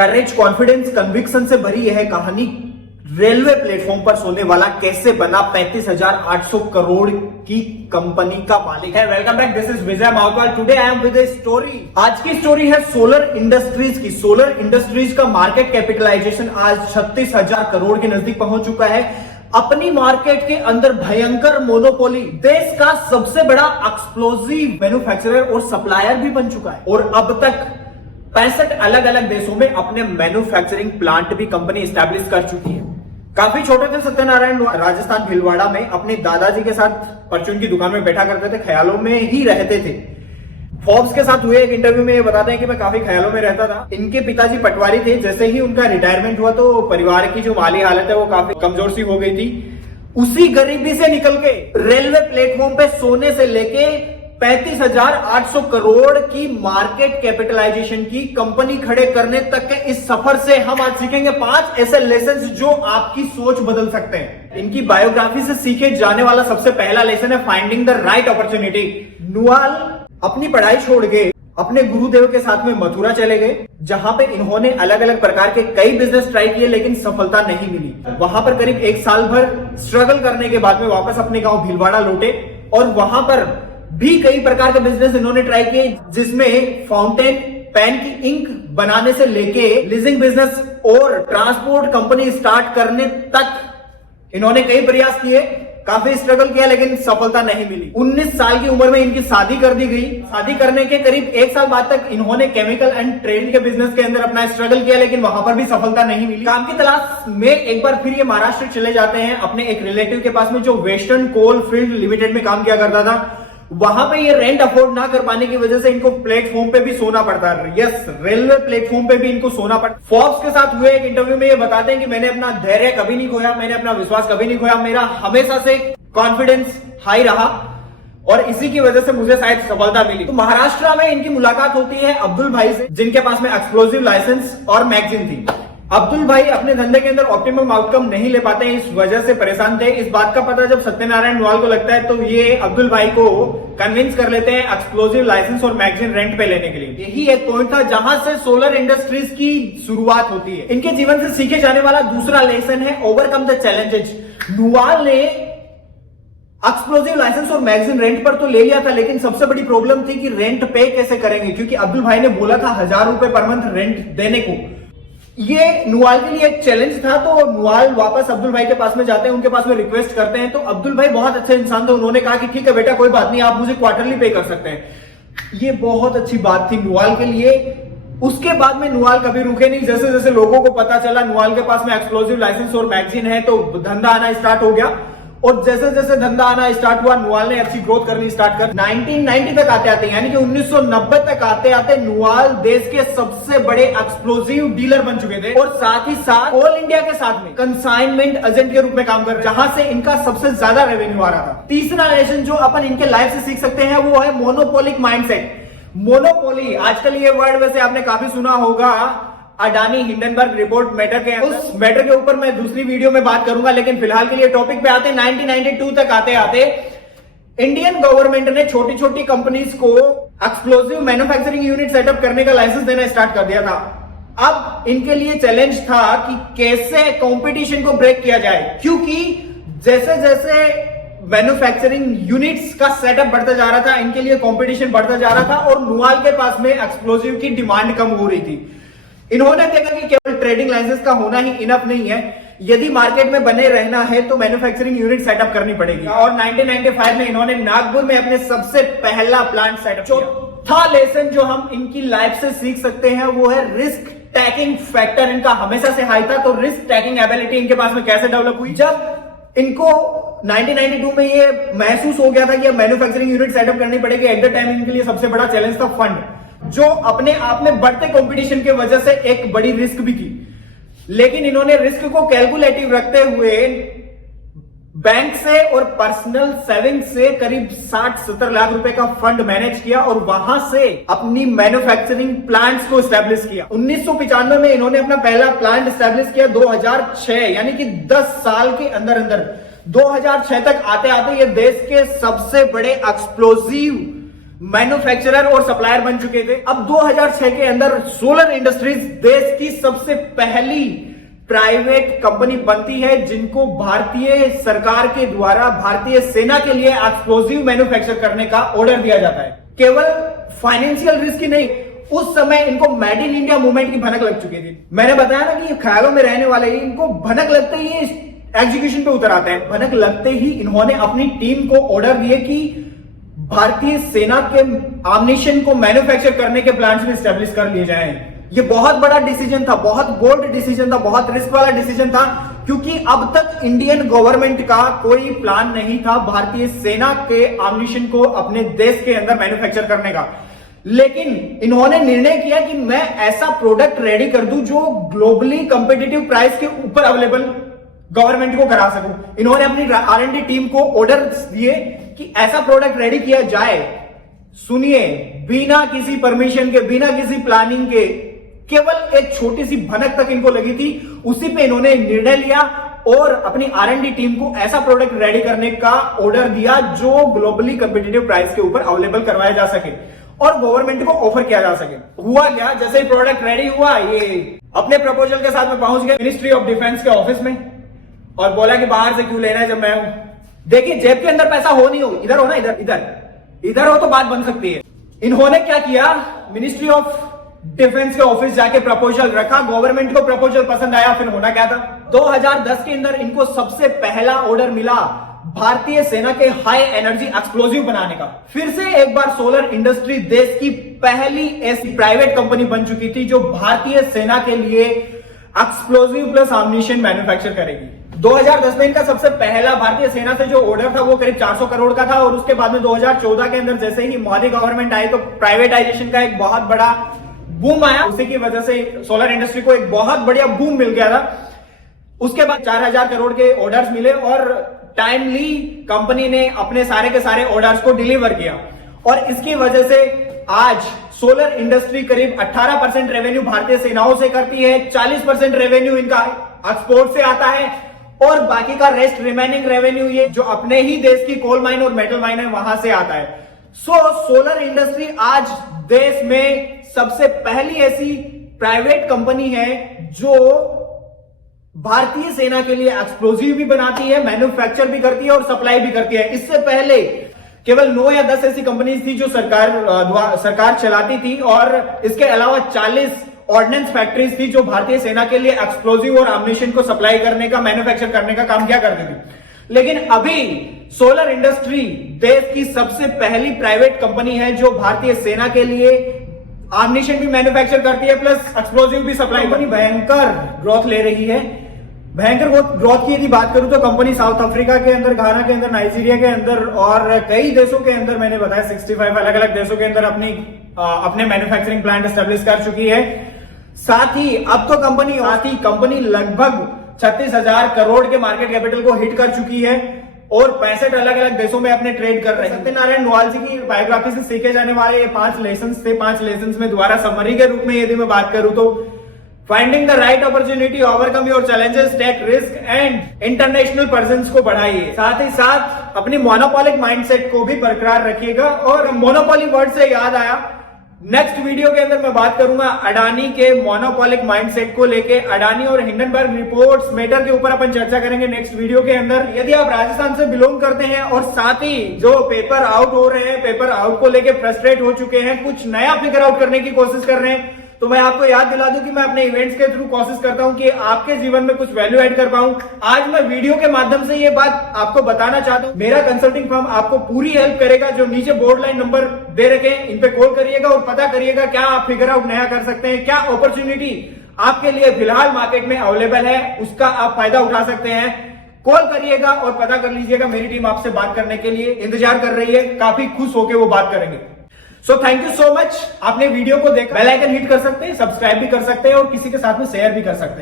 करेज, confidence, conviction से भरी यह कहानी रेलवे प्लेटफॉर्म पर सोने वाला कैसे बना 35,800 करोड़ की कंपनी का मालिक है। Welcome back, this is Vijay Mautwal. Today I am with a story. आज की स्टोरी है सोलर इंडस्ट्रीज की। सोलर इंडस्ट्रीज का मार्केट कैपिटलाइजेशन आज 36,000 करोड़ के नजदीक पहुंच चुका है। अपनी मार्केट के अंदर भयंकर मोनोपोली, देश का सबसे बड़ा एक्सप्लोजिव मैन्युफैक्चरर और सप्लायर भी बन चुका है और अब तक 65 अलग अलग देशों में अपने मैन्युफैक्चरिंग प्लांट भी कंपनी एस्टैब्लिश कर चुकी है। काफी छोटे थे सत्यनारायण, राजस्थान भीलवाड़ा में अपने दादाजी के साथ परचून की दुकान में बैठा करते थे, ख्यालों में ही रहते थे। फोर्ब्स के साथ हुए एक इंटरव्यू में ये बताते हैं कि मैं काफी ख्यालों में रहता था। इनके पिताजी पटवारी थे। जैसे ही उनका रिटायरमेंट हुआ तो परिवार की जो माली हालत है वो काफी कमजोर सी हो गई थी। उसी गरीबी से निकल के रेलवे प्लेटफॉर्म पे सोने से लेके 35,800 करोड़ की मार्केट कैपिटलाइजेशन की कंपनी खड़े करने तक के इस सफर से हम आज सीखेंगे 5 ऐसे लेसन जो आपकी सोच बदल सकते हैं। इनकी बायोग्राफी से सीखे जाने वाला सबसे पहला लेसन है फाइंडिंग द राइट अपॉर्चुनिटी। नुआल अपनी पढ़ाई छोड़ के अपने गुरुदेव के साथ में मथुरा चले गए, जहां पे इन्होंने अलग अलग प्रकार के कई बिजनेस ट्राई किए लेकिन सफलता नहीं मिली। वहां पर करीब 1 साल भर स्ट्रगल करने के बाद में वापस अपने गांव भीलवाड़ा लौटे और वहां पर भी कई प्रकार के बिजनेस इन्होंने ट्राई किए, जिसमें फाउंटेन पेन की इंक बनाने से लेके लीजिंग बिजनेस और ट्रांसपोर्ट कंपनी स्टार्ट करने तक इन्होंने कई प्रयास किए, काफी स्ट्रगल किया लेकिन सफलता नहीं मिली। 19 साल की उम्र में इनकी शादी कर दी गई। शादी करने के करीब 1 साल बाद तक इन्होंने केमिकल एंड ट्रेड के बिजनेस के अंदर अपना स्ट्रगल किया लेकिन वहां पर भी सफलता नहीं मिली। काम की तलाश में एक बार फिर ये महाराष्ट्र चले जाते हैं अपने एक रिलेटिव के पास में जो वेस्टर्न कोल फील्ड लिमिटेड में काम किया करता था। वहां पे ये रेंट अफोर्ड ना कर पाने की वजह से इनको प्लेटफॉर्म पे भी सोना पड़ता है। यस, रेलवे प्लेटफॉर्म पे भी इनको सोना पड़ता। फोर्ब्स के साथ हुए एक इंटरव्यू में ये बताते हैं कि मैंने अपना धैर्य कभी नहीं खोया, मैंने अपना विश्वास कभी नहीं खोया, मेरा हमेशा से कॉन्फिडेंस हाई रहा और इसी की वजह से मुझे शायद सफलता मिली। तो महाराष्ट्र में इनकी मुलाकात होती है अब्दुल भाई से, जिनके पास में एक्सप्लोजिव लाइसेंस और मैगजीन थी। अब्दुल भाई अपने धंधे के अंदर ऑप्टिमम आउटकम नहीं ले पाते हैं, इस वजह से परेशान थे। इस बात का पता जब सत्यनारायण नुआल को लगता है तो ये अब्दुल भाई को कन्विंस कर लेते हैं एक्सप्लोजिव लाइसेंस और मैगजीन रेंट पे लेने के लिए। यही एक पॉइंट था जहां से सोलर इंडस्ट्रीज की शुरुआत होती है। इनके जीवन से सीखे जाने वाला दूसरा लेसन है ओवरकम द चैलेंजेस। नुआल ने एक्सप्लोजिव लाइसेंस और मैगजीन रेंट पर तो ले लिया था लेकिन सबसे बड़ी प्रॉब्लम थी कि रेंट पे कैसे करेंगे, क्योंकि अब्दुल भाई ने बोला था 1,000 रुपए पर मंथ रेंट देने को। ये नुआल के लिए एक चैलेंज था। तो नुआल वापस अब्दुल भाई के पास में जाते हैं, उनके पास में रिक्वेस्ट करते हैं। तो अब्दुल भाई बहुत अच्छे इंसान थे, उन्होंने कहा कि ठीक है बेटा, कोई बात नहीं, आप मुझे क्वार्टरली पे कर सकते हैं। ये बहुत अच्छी बात थी नुआल के लिए। उसके बाद में नुआल कभी रुके नहीं। जैसे जैसे लोगों को पता चला नुआल के पास में एक्सप्लोजिव लाइसेंस और मैगजीन है तो धंधा आना स्टार्ट हो गया और जैसे जैसे धंधा आना स्टार्ट हुआ नुआल ने अच्छी ग्रोथ करनी स्टार्ट कर 1990 तक आते आते यानी कि 1990 तक आते आते नुआल देश के सबसे बड़े एक्सप्लोजिव डीलर बन चुके थे और साथ ही साथ ऑल इंडिया के साथ में कंसाइनमेंट एजेंट के रूप में काम कर रहे, जहां से इनका सबसे ज्यादा रेवेन्यू आ रहा था। तीसरा लेसन जो अपन इनके लाइफ से सीख सकते हैं वो है मोनोपोलिक माइंडसेट। मोनोपोली, आजकल ये वर्ड वैसे आपने काफी सुना होगा, अडानी हिंडनबर्ग रिपोर्ट मैटर के उस मैटर के ऊपर मैं दूसरी वीडियो में बात करूंगा, लेकिन फिलहाल के लिए टॉपिक पे आते हैं। 1992 तक आते आते इंडियन गवर्नमेंट ने छोटी छोटी कंपनीज को एक्सप्लोजिव मैन्युफैक्चरिंग यूनिट सेटअप करने का लाइसेंस देना स्टार्ट कर दिया था। अब इनके लिए चैलेंज था कि कैसे कंपटीशन को ब्रेक किया जाए, क्योंकि जैसे जैसे मैन्युफैक्चरिंग यूनिट्स का सेटअप बढ़ता जा रहा था इनके लिए कंपटीशन बढ़ता जा रहा था और नुआल के पास में एक्सप्लोजिव की डिमांड कम हो रही थी। इन्होंने देखा कि केवल ट्रेडिंग लाइसेंस का होना ही इनफ नहीं है, यदि मार्केट में बने रहना है तो मैन्युफैक्चरिंग यूनिट सेटअप करनी पड़ेगी और 1995 में इन्होंने नागपुर में अपने सबसे पहला प्लांट सेटअप किया। चौथा लेसन जो हम इनकी लाइफ से सीख सकते हैं वो है रिस्क टेकिंग फैक्टर। इनका हमेशा से हाई था, तो रिस्क टेकिंग एबिलिटी इनके पास में कैसे डेवलप हुई? जब इनको 1992 में ये महसूस हो गया था कि अब मैन्युफैक्चरिंग यूनिट सेटअप करनी पड़ेगी, एट द टाइम इनके लिए सबसे बड़ा चैलेंज था फंड, जो अपने आप में बढ़ते कंपटीशन की वजह से एक बड़ी रिस्क भी थी। लेकिन इन्होंने रिस्क को कैलकुलेटिव रखते हुए बैंक से और पर्सनल सेविंग से करीब 60-70 लाख रुपए का फंड मैनेज किया और वहां से अपनी मैन्युफैक्चरिंग प्लांट्स को एस्टेब्लिश किया। 1995 में इन्होंने अपना पहला प्लांट एस्टेब्लिश किया। 2006 यानी कि 10 साल के अंदर अंदर 2006 तक आते आते ये देश के सबसे बड़े एक्सप्लोजिव मैन्युफैक्चरर और सप्लायर बन चुके थे। अब 2006 के अंदर सोलर इंडस्ट्रीज देश की सबसे पहली प्राइवेट कंपनी बनती है जिनको भारतीय सरकार के द्वारा भारतीय सेना के लिए एक्सप्लोजिव मैन्युफैक्चर करने का ऑर्डर दिया जाता है। केवल फाइनेंशियल रिस्क ही नहीं, उस समय इनको मेड इन इंडिया मूवमेंट की भनक लग चुकी थी। मैंने बताया ना कि ख्यालों में रहने वाले ही, इनको भनक लगते ही एग्जीक्यूशन पे उतर आते हैं। भनक लगते ही इन्होंने अपनी टीम को ऑर्डर दिए कि भारतीय सेना के आम्निशन को मैन्युफैक्चर करने के प्लांट्स में स्टैब्लिश कर लिए जाएं। ये बहुत बड़ा डिसीजन था, बहुत बोल्ड डिसीजन था, बहुत रिस्क वाला डिसीजन था, क्योंकि अब तक इंडियन गवर्नमेंट का कोई प्लान नहीं था भारतीय सेना के आम्निशन को अपने देश के अंदर मैन्युफैक्चर करने का। लेकिन इन्होंने निर्णय किया कि मैं ऐसा प्रोडक्ट रेडी कर दूं जो ग्लोबली कंपिटिटिव प्राइस के ऊपर अवेलेबल गवर्नमेंट को करा सकूं। इन्होंने अपनी R&D टीम को ऑर्डर दिए कि ऐसा प्रोडक्ट रेडी किया जाए। सुनिए, बिना किसी परमिशन के, बिना किसी प्लानिंग के, केवल एक छोटी सी भनक तक इनको लगी थी, उसी पे इन्होंने निर्णय लिया और अपनी R&D टीम को ऐसा प्रोडक्ट रेडी करने का ऑर्डर दिया जो ग्लोबली कंपिटिटिव प्राइस के ऊपर अवेलेबल करवाया जा सके और गवर्नमेंट को ऑफर किया जा सके। हुआ क्या, जैसे ही प्रोडक्ट रेडी हुआ, ये अपने प्रपोजल के साथ में पहुंच गए मिनिस्ट्री ऑफ डिफेंस के ऑफिस में और बोला कि बाहर से क्यों लेना है जब मैं हूं। देखिए, जेब के अंदर पैसा हो नहीं हो, इधर हो ना, इधर हो तो बात बन सकती है। इन्होंने क्या किया, मिनिस्ट्री ऑफ डिफेंस के ऑफिस जाके प्रपोजल रखा, गवर्नमेंट को प्रपोजल पसंद आया। फिर होना क्या था, 2010 के अंदर इनको सबसे पहला ऑर्डर मिला भारतीय सेना के हाई एनर्जी एक्सप्लोजिव बनाने का। फिर से एक बार सोलर इंडस्ट्री देश की पहली ऐसी प्राइवेट कंपनी बन चुकी थी जो भारतीय सेना के लिए एक्सप्लोजिव प्लस आम्निशन मैन्युफैक्चर करेगी। 2010 में इनका सबसे पहला भारतीय सेना से जो ऑर्डर था वो करीब 400 करोड़ का था और उसके बाद में 2014 के अंदर जैसे ही मोदी गवर्नमेंट आई तो प्राइवेटाइजेशन का एक बहुत बड़ा बूम आया। उसी की वजह से सोलर इंडस्ट्री को एक बहुत बढ़िया बूम मिल गया था। उसके बाद 4000 करोड़ के ऑर्डर्स मिले और टाइमली कंपनी ने अपने सारे के सारे ऑर्डर्स को डिलीवर किया और इसकी वजह से आज सोलर इंडस्ट्री करीब 18% रेवेन्यू भारतीय सेनाओं से करती है, 40% रेवेन्यू इनका एक्सपोर्ट से आता है और बाकी का रेस्ट रिमेनिंग रेवेन्यू ये जो अपने ही देश की कोल माइन और मेटल माइन है वहां से आता है। सोलर इंडस्ट्री आज देश में सबसे पहली ऐसी प्राइवेट कंपनी है जो भारतीय सेना के लिए एक्सप्लोजिव भी बनाती है, मैन्युफैक्चर भी करती है और सप्लाई भी करती है। इससे पहले केवल 9 या 10 ऐसी कंपनीज थी जो सरकार चलाती थी और इसके अलावा 40 ऑर्डिनेंस फैक्ट्रीज थी जो भारतीय सेना के लिए एक्सप्लोजिव और आम्निशन को सप्लाई करने का, मैन्युफैक्चर करने का काम किया करती थी। लेकिन अभी सोलर इंडस्ट्री देश की सबसे पहली प्राइवेट कंपनी है जो भारतीय सेना के लिए आम्निशन भी मैन्युफैक्चर करती है प्लस एक्सप्लोजिव भी सप्लाई करती है। भयंकर ग्रोथ ले रही है। भयंकर ग्रोथ की यदि बात करूं तो कंपनी साउथ अफ्रीका के अंदर, घाना के अंदर, नाइजीरिया के अंदर और कई देशों के अंदर, मैंने बताया 65 अलग अलग देशों के अंदर अपने मैन्युफैक्चरिंग प्लांट एस्टेब्लिश कर चुकी है। साथ ही अब तो कंपनी लगभग 36,000 करोड़ के मार्केट कैपिटल को हिट कर चुकी है और 65 अलग अलग देशों में अपने ट्रेड कर रहे हैं। सत्यनारायण नोवाल जी की बायोग्राफी से सीखे जाने वाले ये 5 लेसन थे। 5 लेसन में दोबारा समरी के रूप में यदि मैं बात करूं तो finding the right opportunity, overcome your challenges, take risk and international presence को बढ़ाइए। साथ ही साथ अपनी मोनोपोलिक माइंडसेट को भी बरकरार रखिएगा। और मोनोपोली वर्ड से याद आया, नेक्स्ट वीडियो के अंदर मैं बात करूंगा अडानी के मोनोपोलिक माइंडसेट को लेके। अडानी और हिंडनबर्ग रिपोर्ट्स मैटर के ऊपर अपन चर्चा करेंगे नेक्स्ट वीडियो के अंदर। यदि आप राजस्थान से बिलोंग करते हैं और साथ ही जो पेपर आउट हो रहे हैं, पेपर आउट को लेके फ्रस्ट्रेट हो चुके हैं, कुछ नया फिगर आउट करने की कोशिश कर रहे हैं, तो मैं आपको याद दिला दूं कि मैं अपने इवेंट्स के थ्रू कोशिश करता हूं कि आपके जीवन में कुछ वैल्यू ऐड कर पाऊं। आज मैं वीडियो के माध्यम से ये बात आपको बताना चाहता हूं। मेरा कंसल्टिंग फर्म आपको पूरी हेल्प करेगा। जो नीचे बोर्ड लाइन नंबर दे रखे हैं इन पे कॉल करिएगा और पता करिएगा क्या आप फिगर आउट नया कर सकते हैं, क्या अपॉर्चुनिटी आपके लिए फिलहाल मार्केट में अवेलेबल है, उसका आप फायदा उठा सकते हैं। कॉल करिएगा और पता कर लीजिएगा। मेरी टीम आपसे बात करने के लिए इंतजार कर रही है, काफी खुश होकर वो बात करेंगे। So thank you so much. आपने वीडियो को देखा, बेल आइकन हिट कर सकते हैं, सब्सक्राइब भी कर सकते हैं और किसी के साथ में शेयर भी कर सकते हैं।